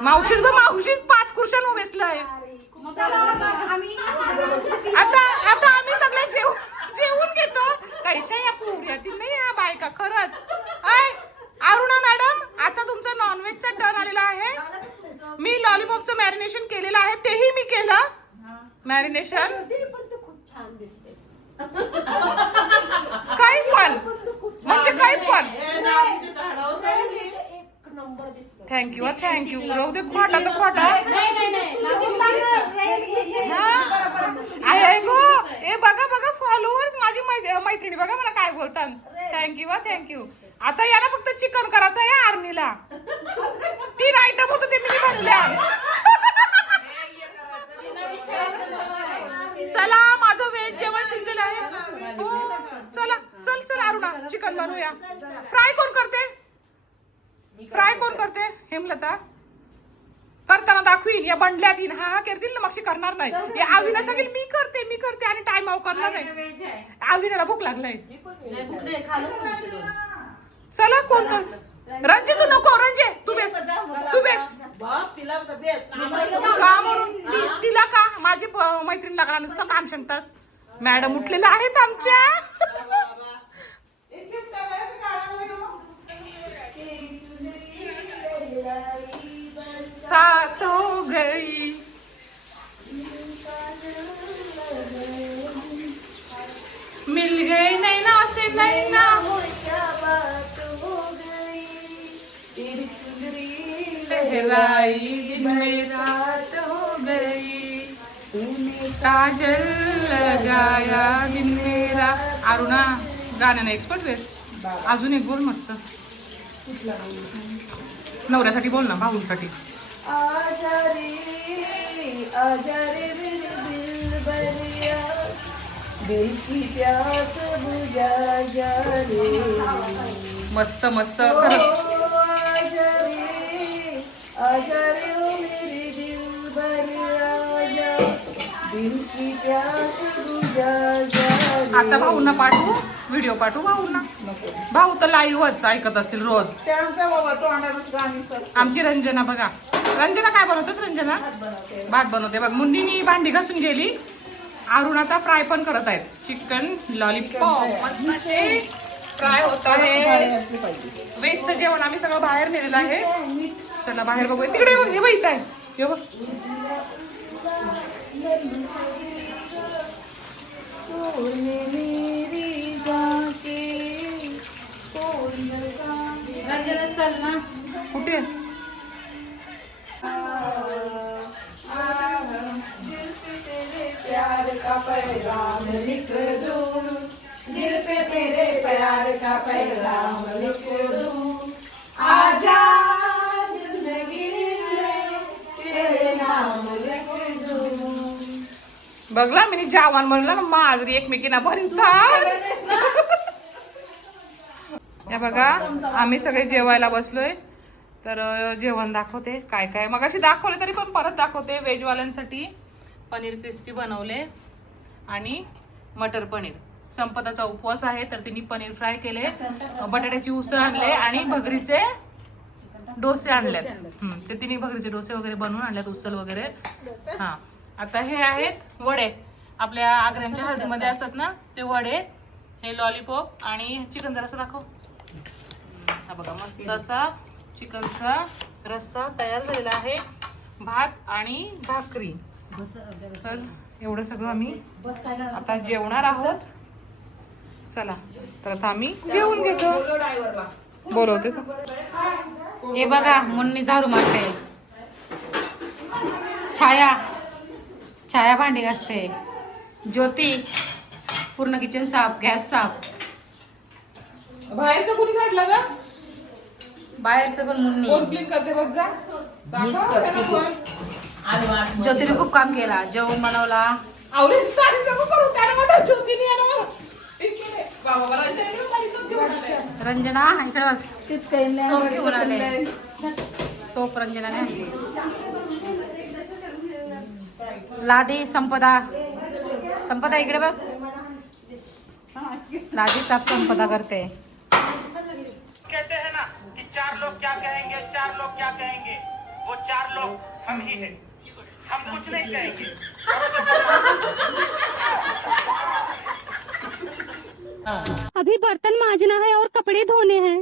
मावशीच मावशीच 5 खुर्च्यान उभेसलंय. आता आम्ही सगळे जेवून घेतो. कैशा या पोऱ्यातील नाही या बायका खरंच. अरुणा मॅडम आता तुमचं नॉनव्हेजचा टर्न आलेला आहे. मी लॉलीपॉपचं मॅरिनेशन केलेलं आहे, तेही मी केलं मॅरिनेशन. काही पण म्हणजे काही पण थँक्यू राहू दे. खोटा तर खोटा आहे गो. ए बघा बघा फॉलोअर्स माझी मैत्रिणी बघा मला काय बोलतात. थँक्यू. आता याला फक्त चिकन करायचं आहे आर्मीला. 3 आयटम होतं ते मी बनवल्या. चला माझं व्हेज जेवण शिजलेलं आहे. हो चला चल अरुणा चिकन बनवूया. फ्राय कोण करते हेमलता करताना दाखवीन. या बंडल्या दिन हा करतील ना मग करणार नाही. या अविना सांगेल मी करते आणि टाइम आव करणार नाही. अविनाला भूक लागलाय. चला कोणतं रंजे तू नको रंजे तू बेस का म्हणून तिला का माझी मैत्रीण लागला नुसतं काम सांगतास. मॅडम उठलेल्या आहेत आमच्या. साथ हो गई मिल गए नैना से नैना लहराई दिन में रात हो गई तूने काजल लगाया दिन मेरा. अरुणा गाण्याने एक्सपर्ट वेस. अजून एक बोल मस्त नवऱ्यासाठी बोल ना भाऊंसाठी. आजा रे मेरे दिल बरिया दिल की प्यास बुझा जा रे. मस्त आजा रे ओ मेरे दिल बरिया दिल की प्यास बुझा जा रे. आता भाऊंना पाठवू व्हिडिओ पाठवू भाऊंना. भाऊ तर लाईव्हच ऐकत असतील रोज. आमची रंजना बघा रंजना काय बनवतोस रंजना? भात बनवते बघ. मुंडीनी भांडी घासून गेली. अरुण आता फ्राय पण करत आहेत चिकन लॉलीपॉप. मस्त असे फ्राय होत आहे. व्हेजचं जेवण आम्ही सगळं बाहेर नेलेलं आहे. चला बाहेर बघूया. तिकडे बघ हे बघ इथं आहे हे बघ. कुठे प्यार का पैगाम लिख दूं दिल पे तेरे प्यार का पैगाम लिख दूं. आजा जिंदगी में तेरे नाम लिख दूं. बघला मी जेवण म्हणलं ना माजरी एकमेकीना भरता. या बघा आम्ही सगळे जेवायला बसलोय. तर जेवण दाखवते काय काय मग अशी दाखवले तरी पण परत दाखवते. व्हेजवाल्यांसाठी पनीर क्रिस्पी बनवले आणि मटर पनीर. संपदाचा उपवास आहे तर तिने पनीर फ्राय केले, बटाट्याची उसळ आणले आणि भगरीचे डोसे आणलेत. ते तिने भगरीचे डोसे वगैरे बनवून आणलेत, उसळ वगैरे. हा आता हे आहेत वडे, आपल्या आग्र्यांच्या हळदीमध्ये असतात ना ते वडे. हे लॉलीपॉप आणि चिकन जरासं दाखव. हा बघा मस्त असा चिकनचा रस्सा तयार झालेला आहे, भात आणि भाकरी. तर एवढं सगळं आम्ही आता जेवणार आहोत. चला तर आता आम्ही जेवून घेतो. बोलवते हे बघा मुन्नी झाडू मारते, छाया भांडी घासते, ज्योती पूर्ण किचन साफ, गॅस साफ. बाहेरचं कोणी साठला का? बाहेरचं पण मुन्नी. कोण क्लीन करते बघ जा. ज्योतीने खूप काम केला, जेवण बनवला. आवडीची तारीफ नको करू, त्याला म्हणा ज्योतीने येणार. बाबा बरायचं आहे, तारीफ सोप घेऊन आले. रंजना इकडे बघ, सोप घेऊन आले. सोप रंजनाने आणली. लादी संपदा इकडे बघ, लादी साफ संपदा करते. कहते हैं ना कि चार लोग क्या कहेंगे, चार लोग क्या कहेंगे, वो चार लोग हम ही हैं. हम कुछ नहीं कहेंगे. अभी बर्तन माजना है और कपड़े धोने हैं.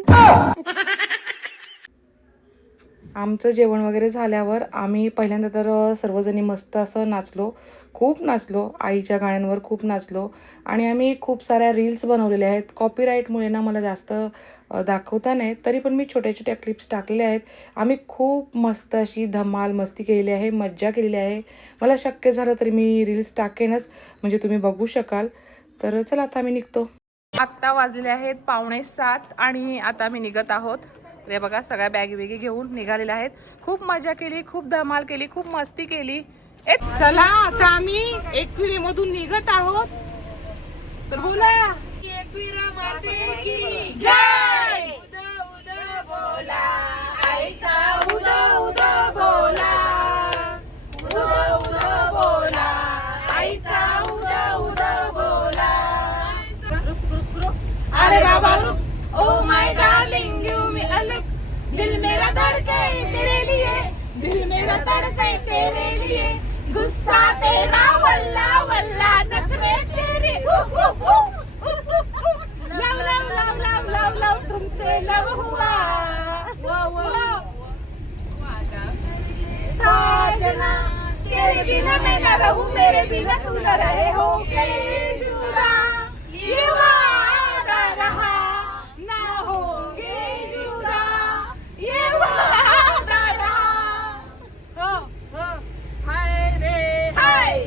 आमचं जेवण वगैरे झाल्यावर आम्ही पहिल्यांदा तर सर्वजणी मस्त असं नाचलो, खूप नाचलो, आईच्या गाण्यांवर खूप नाचलो. आणि आम्ही खूप साऱ्या रील्स बनवलेल्या आहेत. कॉपीराईटमुळे ना मला जास्त दाखवता नाहीत, तरी पण मी छोट्या छोट्या क्लिप्स टाकलेल्या आहेत. आम्ही खूप मस्त अशी धमाल मस्ती केलेली आहे, मज्जा केलेली आहे. मला शक्य झालं तरी मी रील्स टाकेनच, म्हणजे तुम्ही बघू शकाल. तर चला आता आम्ही निघतो. आत्ता वाजलेले आहेत 6:45 आणि आता आम्ही निघत आहोत. रे बघा सगळ्या बॅगी वेगी घेऊन निघालेल्या आहेत. खूप मजा केली, खूप धमाल केली, खूप मस्ती केली. चला आता आम्ही एकविरे मधून निघत आहोत. तर बोला अरे बाबा oh my darling give me a look, दिल मेरा धड़के तेरे लिए, दिल मेरा तड़पे तेरे लिए, गुस्सा तेरा वल्ला वल्ला, नखरे तेरे लव लव लव लव लव लव, तुमसे लव हुआ साजना, तेरे बिना मैं न रहूं, मेरे बिना तू न रहे, हो के जुदा ये वादा रहा, ना होंगे जुदा ये वादा रहा. हाय रे हाय,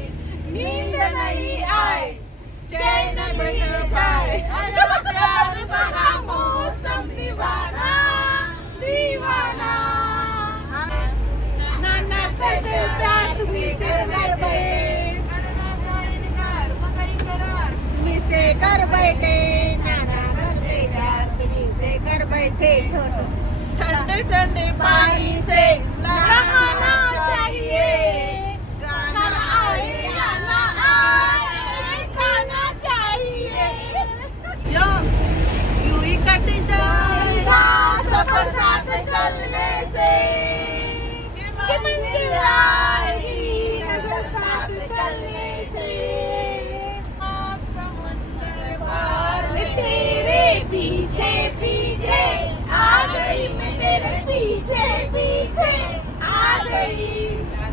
नींद नहीं आए, चैन नहीं पाए, प्यार भरा मौसम दीवाना दीवाना, नाना करते प्यार तुम्ही से कर तुम्ही से कर बैठे, नाना करते प्यार तुम्ही से कर बैठे, ठंडे ठंडे पानी से नहाना चाहिए, गाना आए या ना आए, खाना चाहिए, यूं ही कट जाएगा सफर साथ चलने से, कि मंजिल आएगी नजर साथ चलने से, समंदर पार में तेरे पीछे पीछे आ गई, मैं तेरे पीछे पीछे आ गई,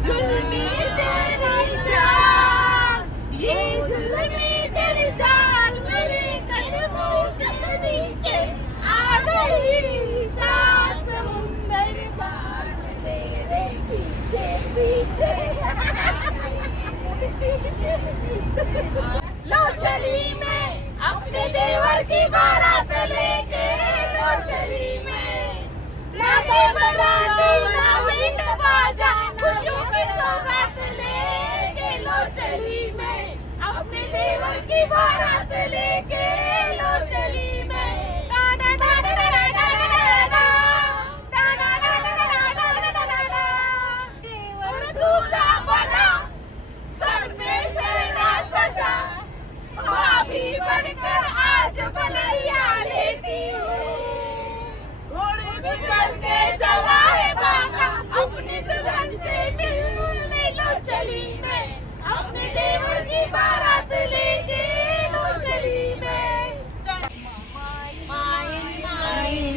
जुल्मी तेरी चाल, ये जुल्मी तेरी चाल, मेरे कदमों के नीचे आ गई, सात समुंदर बारात लेके लो चली मैं डा डा डा डा डा डा डा डा डा डा देवर दूल्हा बना सर में सेहरा सजा भाभी बनकर आज बनैया लेती हूँ घोड़े पे चल के चला है बांका अपनी दुल्हन से मिलने लो चली मैं अपने देवर की बारात लेके लो चली मैं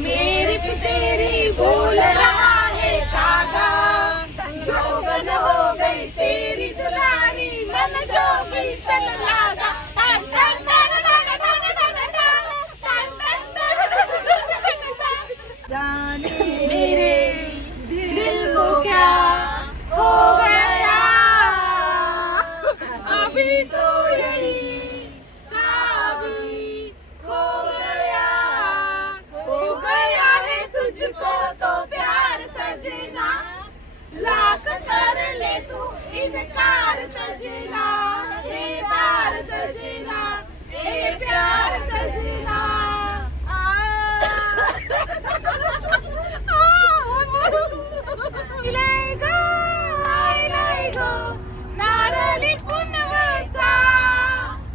मेरी भी तेरी बोल रहा है कागा जोगन हो गई तेरी दुलारी मन जोगी सन लागा टन टन टन टन टन टन टन जाने मेरे दिल को क्या हो गया अभी तो यही अभी हो गया है तुझको तो प्यार सजना लाख कर ले तू इनकार सजना बेदार सजना ए प्यार सजना नारळी पुनवेचा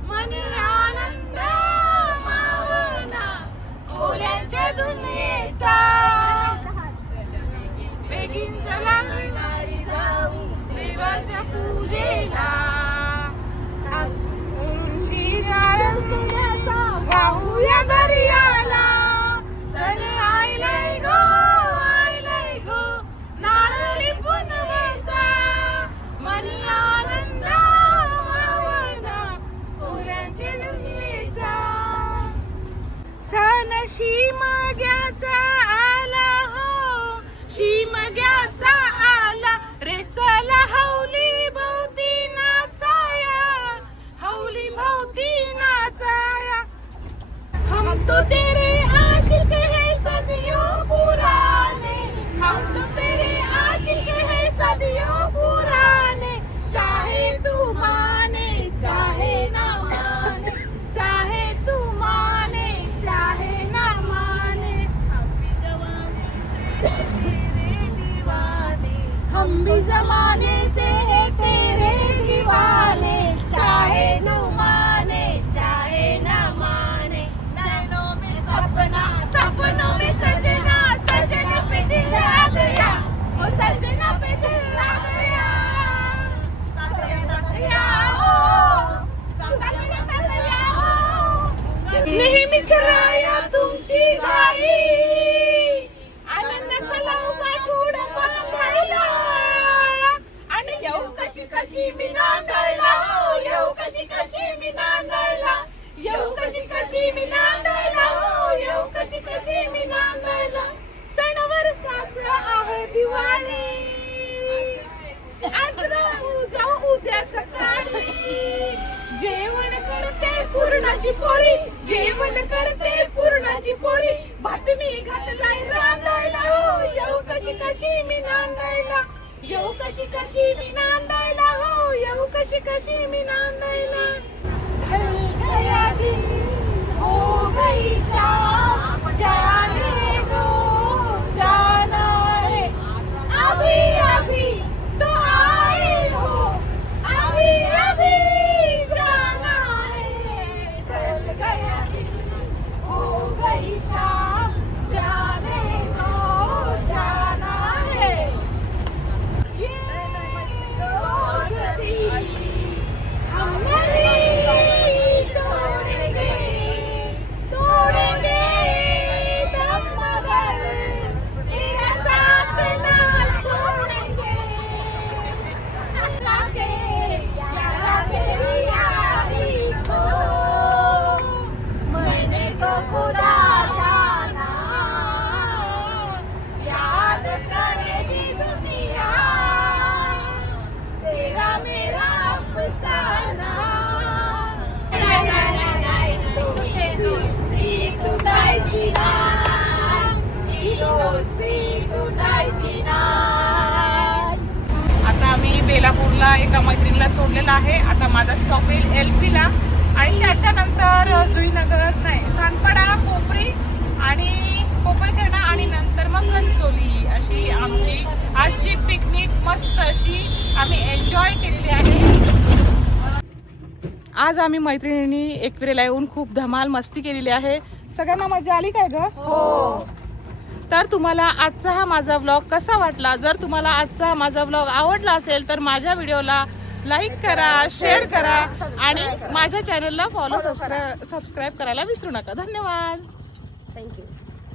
मनी आनंद मावना ओल्यांच्या दुनियेचा बेगीन चला जाऊ देवाच्या पूजेला गाऊया दर्याला चल आयलय गो नारळी पुनवेचा मनी आनंद मावना ओल्यांच्या दुनियेचा सण शिमग्याचा आला हो शिमग्याचा आला रे चला हौली भोवती नाचाया हौली भोवती नाचाया हम तो तेरे आशिक है सदियों पुराने हम तो तेरे आशिक है सदियों पुराने चाहे तू माने चाहे ना माने चाहे तू माने चाहे ना माने हम भी जमाने से तेरे दीवाने चाहे न माने चाहे ना माने नैनों में सपना सपनों में सजना सजना पे दिल आ गया वो सजना पे दिल आ गया नेहमी चराया तुमची गाई आनंदाचा लवका थोड बांधायला आणि येऊ कशी कशी मी नांदायला हो येऊ कशी कशी मी नांदायला येऊ कशी कशी मी नांदायला हो येऊ कशी कशी मी नांदायला सण वर्षाच आहे दिवाळी आज राहू जाऊ उद्या सकाळी जेवण करते पुरणाची पोळी जेवण करते पुरणाची पोळी बातमी घातलाय रांधायला हो येऊ कशी कशी मी नांदायला येऊ कशी कशी मी नांदायला हो येऊ कशी कशी मी नांदायला ढल गया दिन हो गई शाम जाने दो जाना है अभी अभी तो आए हो अभी अभी जाना है ढल गया दिन हो गई शाम जाने दो जाना है ये दोस्ती हम नहीं तोड़ेंगे तोड़ेंगे दम मगर तेरा साथ ना छोड़ेंगे यारा तेरी यारी को मैंने तो खुदा जाना याद करेगी दुनिया तेरा मेरा अफसाना दोस्ती तुटायची नाही दोस्ती तुटायची नाही आता आम्ही बेलापूरला एका मैत्रिणीला सोडलेला आहे. आता माझा स्टॉप येईल LP ला आणि त्याच्यानंतर अशी आमची आजची पिकनिक मस्त अशी आम्ही एन्जॉय केलेली आहे. आज आम्ही मैत्रिणींनी एकविरेला येऊन खूप धमाल मस्ती केलेली आहे. सगळ्यांना मजा आली काय ग? हो. तर तुम्हाला आजचा हा माझा व्लॉग कसा वाटला? जर तुम्हाला आजचा हा माझा व्लॉग आवडला असेल तर माझ्या व्हिडिओला लाईक करा, शेअर करा आणि माझ्या चॅनलला फॉलो सबस्क्राईब करायला विसरू नका. धन्यवाद. थँक्यू.